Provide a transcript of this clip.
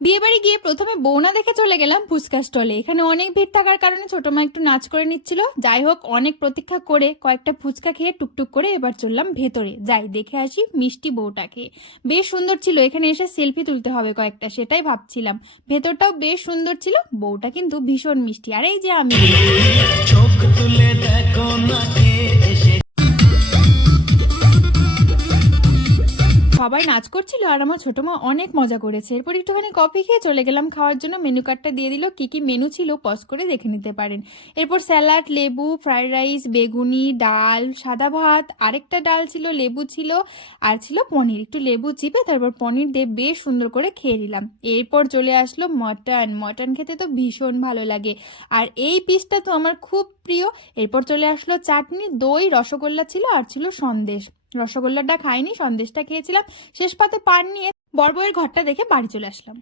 বিয়ে বাড়ি গিয়ে প্রথমে বউ না দেখে চলে গেলাম ফুচকা স্টলে। এখানে অনেক ভিড় থাকার কারণে ছোট মা একটু নাচ করে নিচ্ছিল। যাই হোক, অনেক প্রতীক্ষা করে কয়েকটা ফুচকা খেয়ে টুকটুক করে এবার চললাম ভেতরে, যাই দেখে আসি মিষ্টি বউটাকে। বেশ সুন্দর ছিল, এখানে এসে সেলফি তুলতে হবে কয়েকটা, সেটাই ভাবছিলাম। ভেতরটাও বেশ সুন্দর ছিল, বউটা কিন্তু ভীষণ মিষ্টি। আর এই যে আমি, চোখ তুলে দেখো না কে এসে। সবাই নাচ করছিল আর আমার ছোট মা অনেক মজা করেছে। এরপর একটুখানি কফি খেয়ে চলে গেলাম খাওয়ার জন্য। মেনু কার্ডটা দিয়ে দিল, কি কি মেনু ছিল পজ করে দেখে নিতে পারেন। এরপর স্যালাড, লেবু, ফ্রাইড রাইস, বেগুনি, ডাল, সাদা ভাত, আরেকটা ডাল ছিল, লেবু ছিল, আর ছিল পনির। একটু লেবু চিপে তারপর পনির দিয়ে বেশ সুন্দর করে খেয়ে নিলাম। এরপর চলে আসলো মটন। মটন খেতে তো ভীষণ ভালো লাগে, আর এই পিসটা তো আমার খুব প্রিয়। এরপর চলে আসলো চাটনি, দই, রসগোল্লা ছিল, আর ছিল সন্দেশ। রসগোল্লাটা খাইনি, সন্দেশটা খেয়েছিলাম। শেষ পাতে পান নিয়ে বড় বউয়ের ঘরটা দেখে বাড়ি চলে আসলাম।